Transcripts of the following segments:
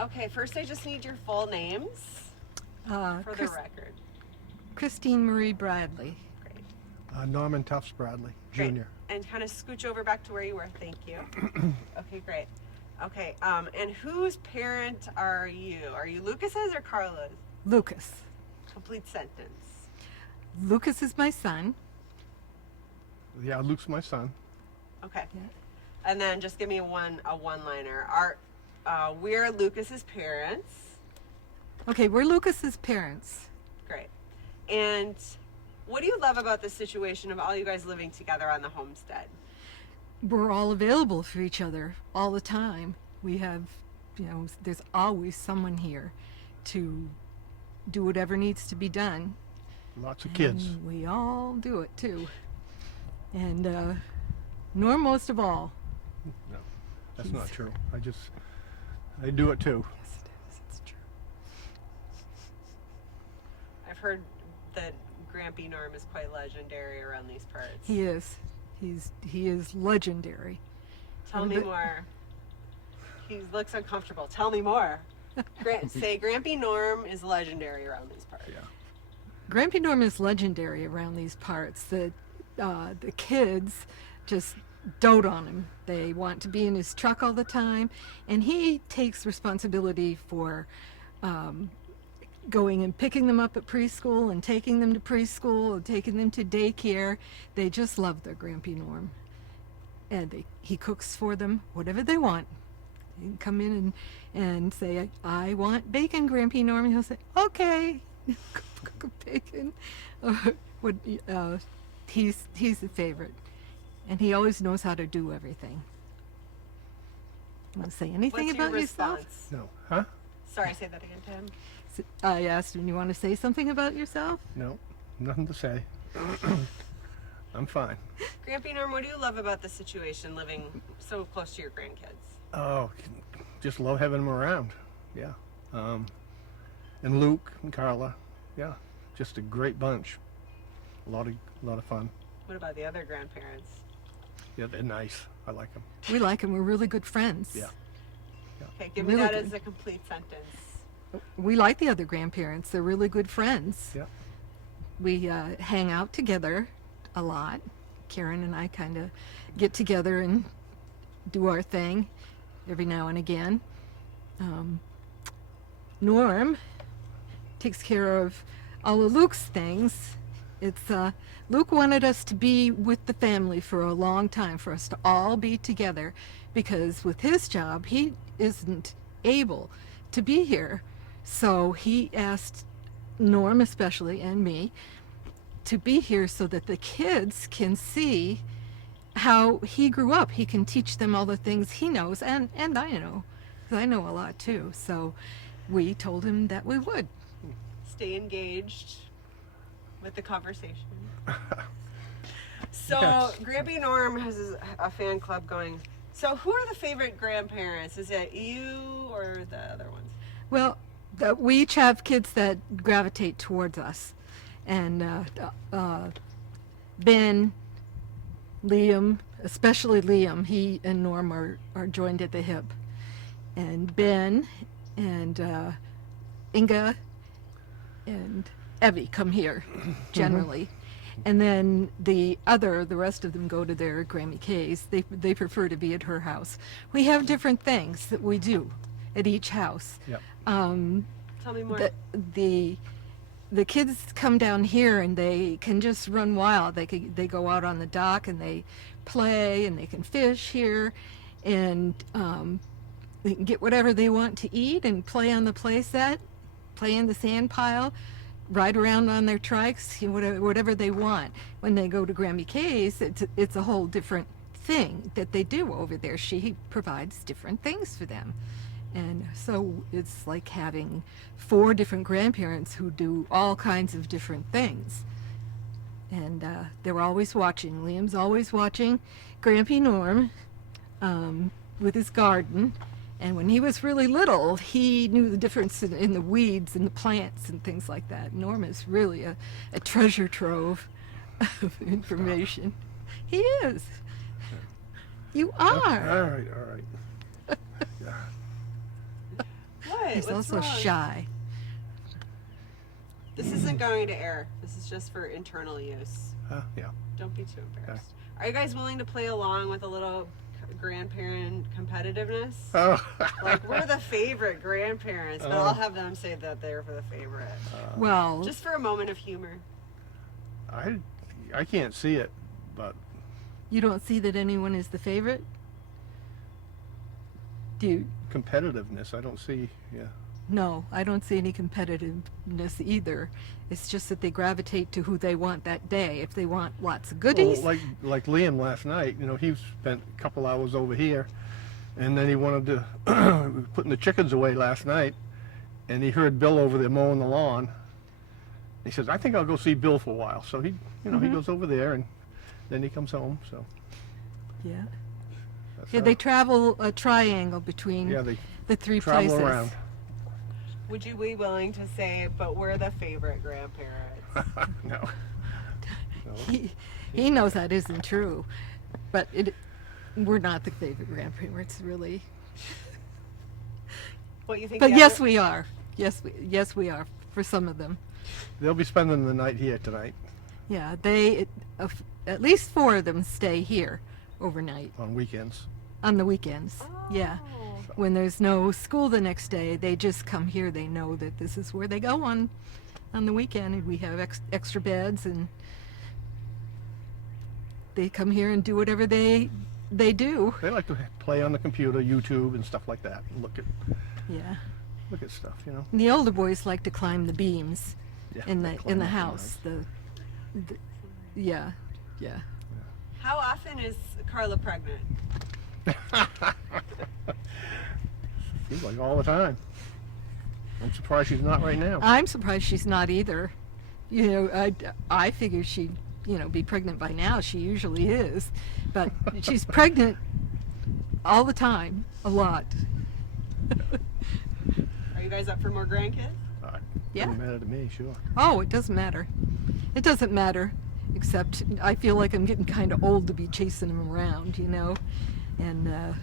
Okay, first I just need your full names for the record. Christine Marie Bradley. Great. Norman Tufts Bradley, Great. Jr. And kind of scooch over back to where you were. Thank you. Okay, great. Okay, and whose parent are you? Are you Lucas's or Carla's? Lucas. Complete sentence. Lucas is my son. Yeah, Luke's my son. Okay. Yeah. And then just give me a one-liner. We're Lucas's parents. Okay, we're Lucas's parents. Great. And what do you love about this situation of all you guys living together on the homestead? We're all available for each other all the time. We have, there's always someone here to do whatever needs to be done. Lots of kids. And we all do it too. And Norm most of all. No, that's not true. I do it too. Yes, it is. It's true. I've heard that Grampy Norm is quite legendary around these parts. He is. He is legendary. Tell me more. He looks uncomfortable. Tell me more. Say Grampy Norm is legendary around these parts. Yeah. Grampy Norm is legendary around these parts. The kids just dote on him. They want to be in his truck all the time, and he takes responsibility for going and picking them up at preschool and taking them to preschool and taking them to daycare. They just love their Grampy Norm, and he cooks for them whatever they want. They can come in and say, "I want bacon, Grampy Norm," and he'll say, "Okay." Cook bacon. He's the favorite, and he always knows how to do everything. Want to say anything What's your about yourself? response? No. Huh? Sorry, say that again, Tim. I asked him, "You want to say something about yourself?" No. Nothing to say. I'm fine. Grampy Norm, what do you love about the situation living so close to your grandkids? Oh, just love having them around. Yeah. And Luke and Carla. Yeah. Just a great bunch. A lot of fun. What about the other grandparents? Yeah, they're nice. I like them. We like him. We're really good friends. Yeah. Okay, give me Really that good. as a complete sentence. We like the other grandparents. They're really good friends. Yeah. We hang out together a lot. Karen and I kind of get together and do our thing every now and again. Norm takes care of all of Luke's things. It's Luke wanted us to be with the family for a long time, for us to all be together, because with his job he isn't able to be here. So he asked Norm especially and me to be here so that the kids can see how he grew up. He can teach them all the things he knows, and I know, 'cause I know a lot too. So we told him that we would. Stay engaged with the conversation. So, Yes. Grampy Norm has a fan club going. So, who are the favorite grandparents? Is it you or the other ones? Well, we each have kids that gravitate towards us, and Ben, Liam, especially Liam, he and Norm are joined at the hip, and Ben and Inga and Evie come here generally. And then the rest of them go to their Grammy K's. They prefer to be at her house. We have different things that we do at each house. Yep. Tell me more. The kids come down here and they can just run wild. They go out on the dock and they play and they can fish here, and they can get whatever they want to eat and play on the play set, play in the sand pile, ride around on their trikes, whatever they want. When they go to Grammy K's, it's a whole different thing that they do over there. She provides different things for them. And so it's like having 4 different grandparents who do all kinds of different things. And they're always watching. Liam's always watching Grampy Norm with his garden. And when he was really little, he knew the difference in the weeds and the plants and things like that. Norm is really a treasure trove of information. He is. You are. All right. Yeah. What? He's What's also wrong? shy. This isn't going to air. This is just for internal use. Yeah. Don't be too embarrassed. Are you guys willing to play along with a little grandparent competitiveness? Oh. Like, we're the favorite grandparents, but I'll have them say that they're the favorite. Well, Just for a moment of humor. I can't see it, but you don't see that anyone is the favorite? Do you? competitiveness, I don't see. Yeah. No, I don't see any competitiveness either. It's just that they gravitate to who they want that day. If they want lots of goodies, Well, like Liam last night, he spent a couple hours over here, and then he wanted to putting the chickens away last night, and he heard Bill over there mowing the lawn. He says, "I think I'll go see Bill for a while." So he, he goes over there, and then he comes home. So yeah. that's Yeah, how- they travel a triangle between yeah, they the three travel places. around. Would you be willing to say, but we're the favorite grandparents? No. He knows that isn't true, but we're not the favorite grandparents, really. What you think? But the yes, other- we are. Yes, we are for some of them. They'll be spending the night here tonight Yeah, at least 4 of them stay here overnight on weekends. on the weekends. Yeah. Oh. When there's no school the next day, they just come here. They know that this is where they go on the weekend, and we have extra beds, and they come here and do whatever they do. They like to play on the computer, YouTube, and stuff like that. And look Yeah. at stuff. And the older boys like to climb the beams Yeah, in they the climb up house. Yeah. How often is Carla pregnant? Seems like all the time. I'm surprised she's not right now. I'm surprised she's not either. I figure she'd, be pregnant by now. She usually is. But she's pregnant all the time, a lot. Are you guys up for more grandkids? Yeah. Doesn't matter to me, sure. Oh, it doesn't matter. It doesn't matter, except I feel like I'm getting kind of old to be chasing them around, And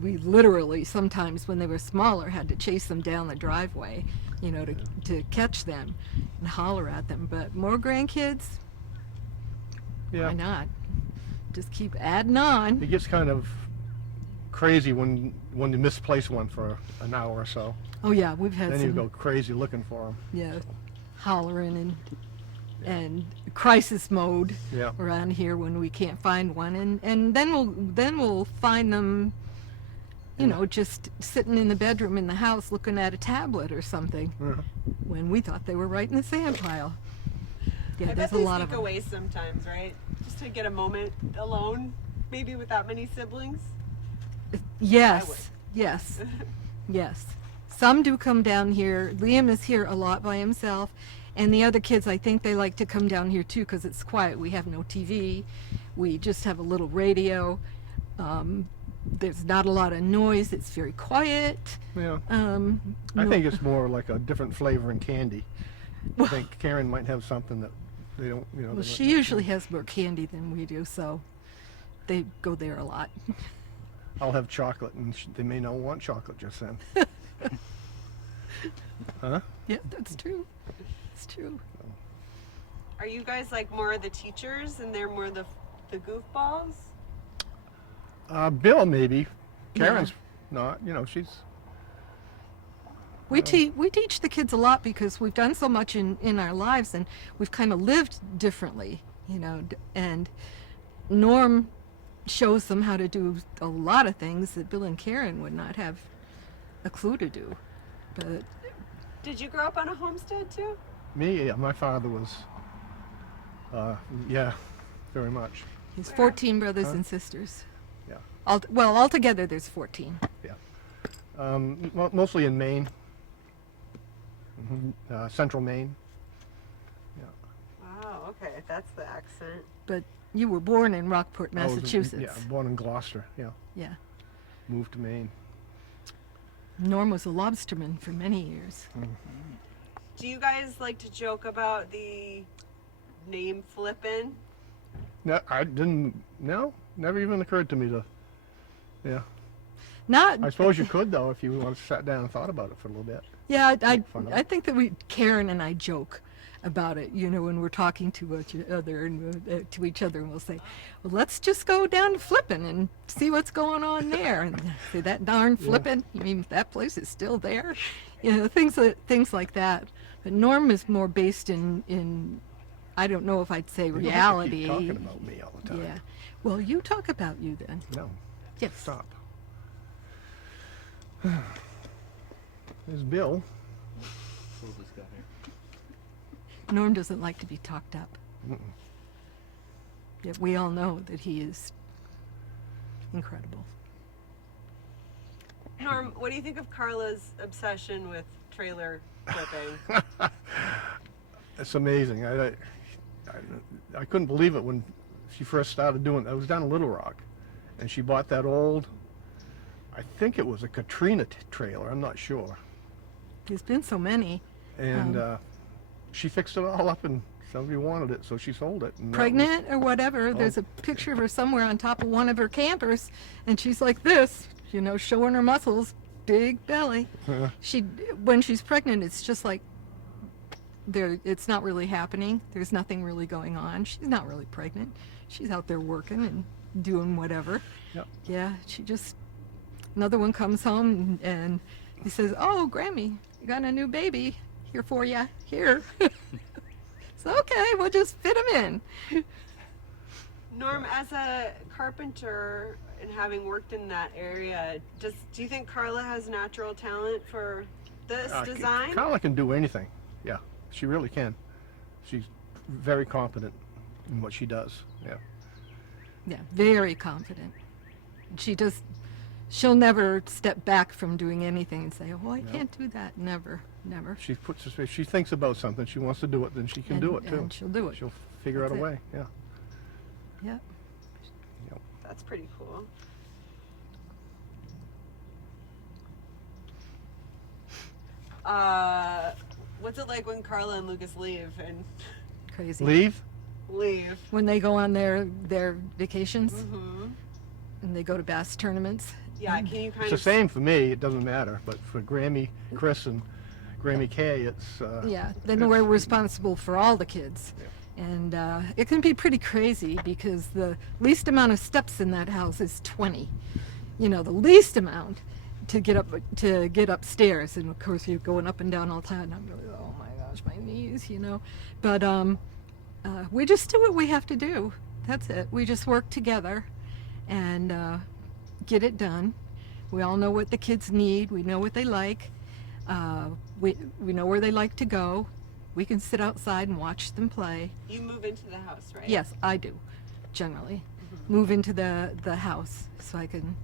we literally, sometimes when they were smaller, had to chase them down the driveway, to catch them and holler at them. But more grandkids, Yeah. why not? Just keep adding on. It gets kind of crazy when you misplace one for an hour or so. Oh yeah, we've had Then you some go crazy looking for them. yeah, hollering and crisis mode Yeah. around here when we can't find one, and then we'll find them, just sitting in the bedroom in the house looking at a tablet or something Uh-huh. when we thought they were right in the sand pile. Yeah, I bet there's a they lot sneak of them. away sometimes, right? Just to get a moment alone, maybe with that many siblings. I would. Yes, yes. Some do come down here. Liam is here a lot by himself, and the other kids, I think they like to come down here too because it's quiet. We have no TV. We just have a little radio. There's not a lot of noise. It's very quiet. Yeah. No- I think it's more like a different flavor in candy. I think Karen might have something that they don't, Well, they she don't- usually has more candy than we do, so they go there a lot. I'll have chocolate, and they may not want chocolate just then. Huh? Yeah, that's true. It's true. Are you guys like more of the teachers and they're more the goofballs? Bill maybe. Yeah. Karen's not. She's. We teach the kids a lot because we've done so much in our lives, and we've kind of lived differently, and Norm shows them how to do a lot of things that Bill and Karen would not have a clue to do. But Did you grow up on a homestead too? Me, yeah, my father was. Yeah, very much. he's 14 brothers Huh? and sisters. Yeah. Altogether there's 14. Mostly in Maine. Central Maine. Wow, okay, that's the accent. But you were born in Rockport, I was, Massachusetts. Yeah, born in Gloucester. Yeah, Yeah. moved to Maine. Norm was a lobsterman for many years. Do you guys like to joke about the name flippin'? No, I didn't. No, never even occurred to me to. Yeah. Not. I suppose you could though if you want to sat down and thought about it for a little bit. Yeah, Make fun of I it. think that Karen and I joke about it, when we're talking to each other and we'll say, well, let's just go down to Flippin' and see what's going on there. And say, that darn Flippin', you mean that place is still there? Things like that. But Norm is more based in I don't know if I'd say You don't have to reality. keep talking about me all the time. Yeah. Well, you talk about you then. No. Yes. Stop. There's Bill. Norm doesn't like to be talked up. Mm-mm. Yet we all know that he is incredible. Norm, what do you think of Carla's obsession with trailer flipping? It's amazing. I couldn't believe it when she first started doing it. I was down in Little Rock, and she bought that old, I think it was a Katrina trailer, I'm not sure. There's been so many. And she fixed it all up, and somebody wanted it, so she sold it. And that Pregnant or whatever. There's a picture of her somewhere on top of one of her campers, and she's like this, showing her muscles, big belly. was- When she's pregnant, it's just like it's not really happening. There's nothing really going on. She's not really pregnant. She's out there working and doing whatever. Yep. Yeah, another one comes home and he says, "Oh, Grammy, you got a new baby here for you. Here." So, okay, we'll just fit him in. Norm, as a carpenter and having worked in that area, do you think Carla has natural talent for this design? Carla can do anything. Yeah, she really can. She's very competent in what she does. Yeah. Yeah, very confident. She'll never step back from doing anything and say, "Oh, I can't do that." Never, never. If she thinks about something, she wants to do it, then she can do it too. And she'll do it. She'll figure out a That's it. way. Yeah. Yeah. That's pretty cool. What's it like when Carla and Lucas leave and Crazy. Leave? When they go on their vacations Mm-hmm. and they go to bass tournaments. Yeah, can you kind It's of the same for me. It doesn't matter. But for Grammy, Chris, and Grammy Kay, it's Yeah, then it's- we're responsible for all the kids. And it can be pretty crazy because the least amount of steps in that house is 20. The least amount to get upstairs. And of course you're going up and down all the time. And I'm really, oh my gosh, my knees, But we just do what we have to do. That's it. We just work together and get it done. We all know what the kids need. We know what they like. We know where they like to go. We can sit outside and watch them play. you move into the house, right? Yes, I do, generally. Move into the house so I can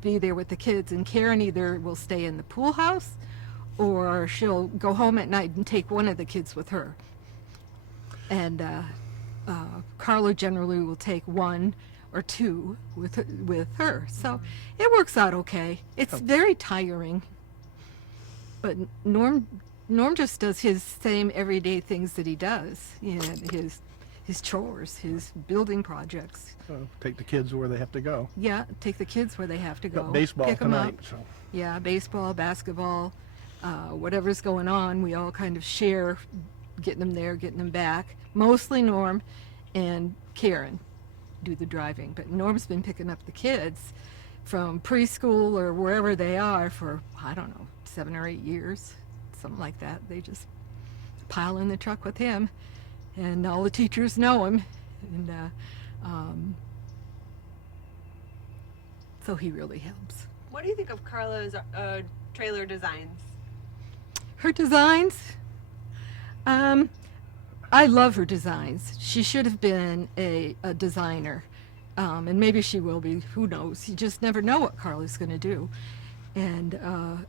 be there with the kids. And Karen either will stay in the pool house or she'll go home at night and take one of the kids with her. And Carla generally will take one or two with her. So it works out okay. It's very tiring. But Norm just does his same everyday things that he does. His chores, his building projects. take the kids where they have to go. Yeah, take the kids where they have to go. Got baseball pick 'em tonight, up. so Yeah, baseball, basketball, whatever's going on, we all kind of share getting them there, getting them back. Mostly Norm and Karen do the driving, but Norm's been picking up the kids from preschool or wherever they are for, I don't know, 7 or 8 years, something like that. They just pile in the truck with him, and all the teachers know him, and so he really helps. What do you think of Carla's trailer designs? Her designs, I love her designs. She should have been a designer, and maybe she will be. Who knows? You just never know what Carla's going to do. And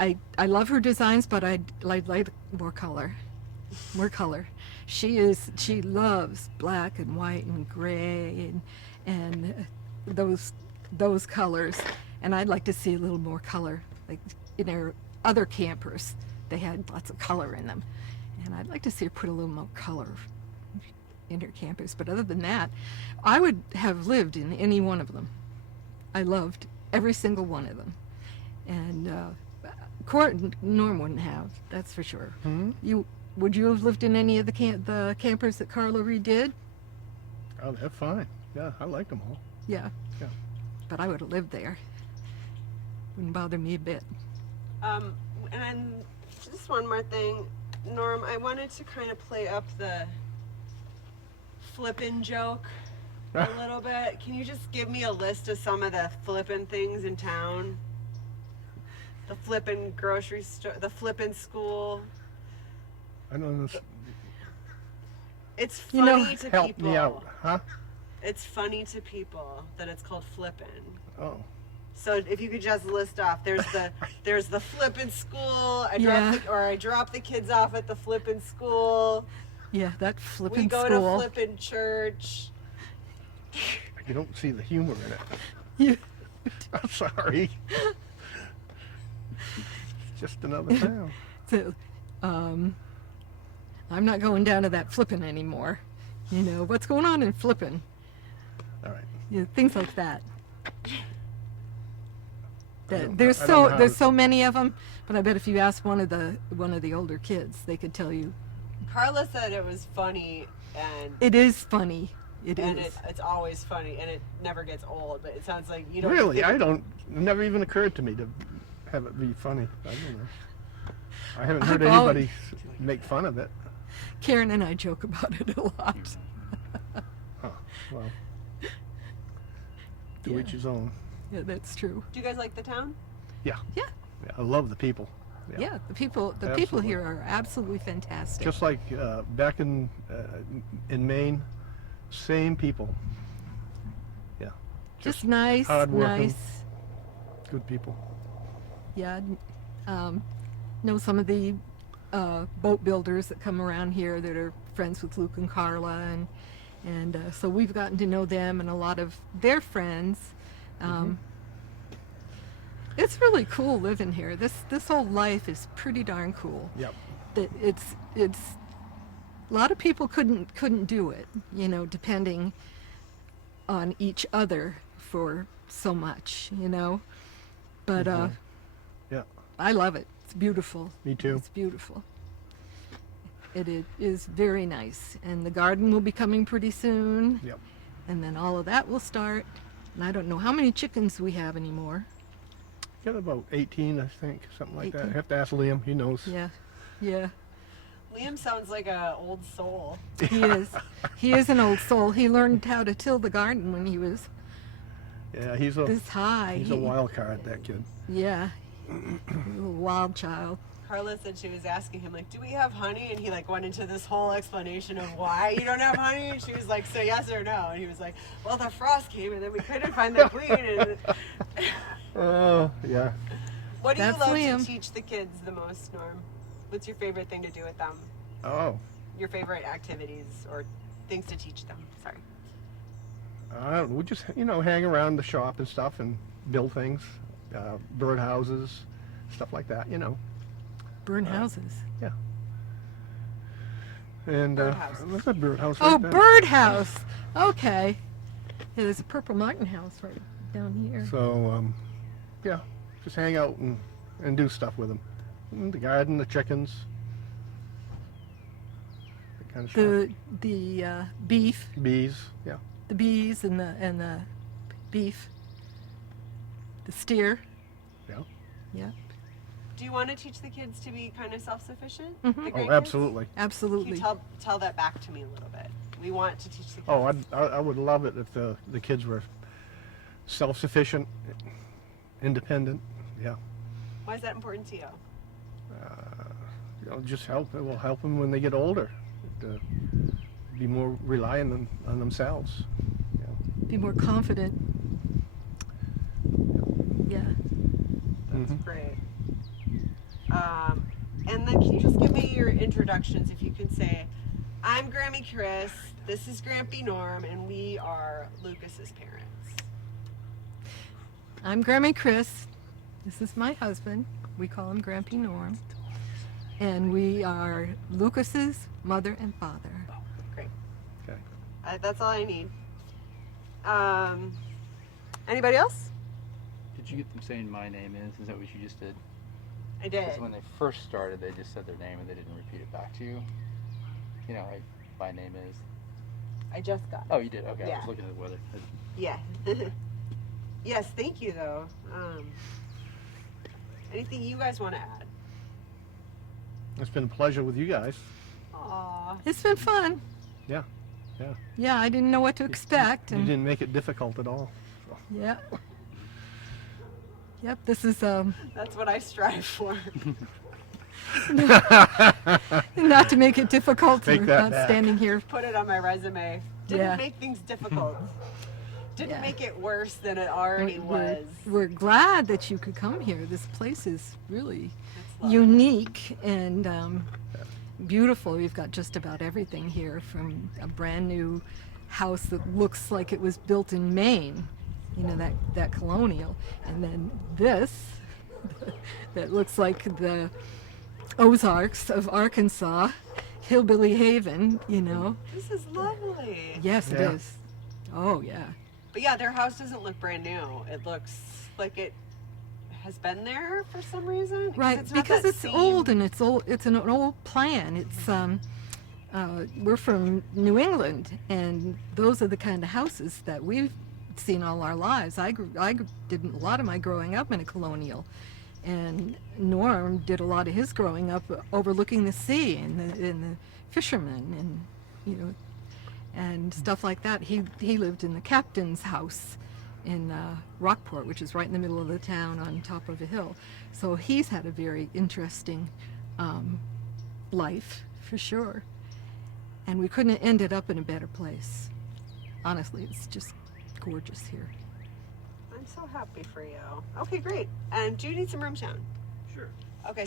I love her designs, but I'd like more color. More color. She loves black and white and gray and those colors. And I'd like to see a little more color. Like in her other campers, they had lots of color in them. And I'd like to see her put a little more color in her campers. But other than that, I would have lived in any one of them. I loved every single one of them. And Norm wouldn't have, that's for sure. Would you have lived in any of the campers that Carla redid? Oh, they're fine. Yeah, I like them all. Yeah. Yeah. But I would have lived there. Wouldn't bother me a bit. And then just one more thing, Norm. I wanted to kind of play up the flippin' joke a little bit. Can you just give me a list of some of the flippin' things in town? The flippin' grocery store, the flippin' school. I don't know. It's You know, funny to Help people. me out, huh? It's funny to people that it's called flippin'. Oh. So if you could just list off, there's the flippin' school. Yeah. I drop the kids off at the flippin' school. Yeah, that flippin' We go school. to flippin' church. You don't see the humor in it. You- I'm sorry. It's just another town. So, I'm not going down to that flippin' anymore. You know, what's going on in flippin'? All right. You know, things like that. don't There's know- I don't know how there's to- so many of them, but I bet if you ask one of the older kids, they could tell you Carla said it was funny, and it is funny. It and is. it's always funny, and it never gets old. But it sounds like you don't Really, think- I don't. It never even occurred to me to have it be funny. I don't know. I haven't heard I've always- anybody make fun of it. Karen and I joke about it a lot. Huh. Well, to Yeah. each his own. Yeah, that's true. Do you guys like the town? Yeah. Yeah, Yeah, I love the people. yeah. The people Absolutely. here are absolutely fantastic. Just like back in Maine, same people. Yeah. Just nice, hardworking. nice. Good people. Yeah, know some of the boat builders that come around here that are friends with Luke and Carla, and so we've gotten to know them and a lot of their friends. It's really cool living here. This whole life is pretty darn cool. Yep. That it's a lot of people couldn't do it, you know, depending on each other for so much, you know. But Yeah. I love it. It's beautiful. Me too. It's beautiful. It is very nice, and the garden will be coming pretty soon, Yep. and then all of that will start. And I don't know how many chickens we have anymore. Got about 18, I think, something like that. 18. I have to ask Liam. He knows. Yeah, yeah. Liam sounds like a old soul. He is. He is an old soul. He learned how to till the garden when he was Yeah, he's a this high. he's a wild card, that kid. Yeah, a little wild child. Carla said she was asking him, like, do we have honey? And he, like, went into this whole explanation of why you don't have honey. And she was like, so yes or no? And he was like, well, the frost came and then we couldn't find the queen. And Oh, yeah. what do you That's love Liam. to teach the kids the most, Norm? What's your favorite thing to do with them? Oh, Your favorite activities or things to teach them? Sorry. I don't know. We just, hang around the shop and stuff and build things, bird houses, stuff like that, Burn houses. Yeah. And Birdhouse. what's that birdhouse? Oh, right there? birdhouse. Okay. Yeah, there's a purple martin house right down here. So, yeah, just hang out and do stuff with them. The garden, the chickens, that kind of stuff. The beef, Bees, yeah. the bees and the beef, the steer. Yeah. Yeah, Do you want to teach the kids to be kind of self-sufficient? Mhm. The Oh, grandkids? absolutely. Can you absolutely. tell that back to me a little bit? We want to teach the kids. Oh, I would love it if the kids were self-sufficient, independent. Yeah. Why is that important to you? Just help. It will help them when they get older to be more reliant on themselves. Yeah. Be more confident. Yeah. That's Mhm. great. And then can you just give me your introductions if you can say, I'm Grammy Chris, this is Grampy Norm, and we are Lucas's parents. I'm Grammy Chris. This is my husband. We call him Grampy Norm. And we are Lucas's mother and father. Great. Okay. That's all I need. Anybody else? Did Did you get them saying my name is? Is that what you just did? I did. Because when they first started, they just said their name and they didn't repeat it back to you. You know, like, my name is. I just got it. Oh, you did? Okay, I Yeah. was looking at the weather. Yeah. Yes, thank you though. Anything you guys want to add? It's been a pleasure with you guys. Aw. It's been fun. Yeah, yeah. Yeah, I didn't know what to expect. You And didn't make it difficult at all. yeah. Yep, this is That's what I strive for. not to make it difficult. Take We're that not back. standing here. Put it on my resume. Didn't Yeah. make things difficult. Didn't Yeah. make it worse than it already was. We're glad that you could come here. This place is really It's lovely. unique and beautiful. We've got just about everything here, from a brand new house that looks like it was built in Maine, you know, that colonial, and then this that looks like the Ozarks of Arkansas, Hillbilly Haven, you know. This is lovely. Yes, it Yeah. is. Oh, yeah. But yeah, their house doesn't look brand new. It looks like it has been there for some reason. Right, It's not because that it's same- old and it's old. It's an old plan. It's we're from New England, and those are the kind of houses that we've seen all our lives. I did a lot of my growing up in a colonial, and Norm did a lot of his growing up overlooking the sea and the fishermen, and you know, and stuff like that. He lived in the captain's house in Rockport, which is right in the middle of the town on top of a hill. So he's had a very interesting life, for sure. And we couldn't have ended up in a better place. Honestly, it's just gorgeous here. I'm so happy for you. Okay, great. And do you need some room, Sharon?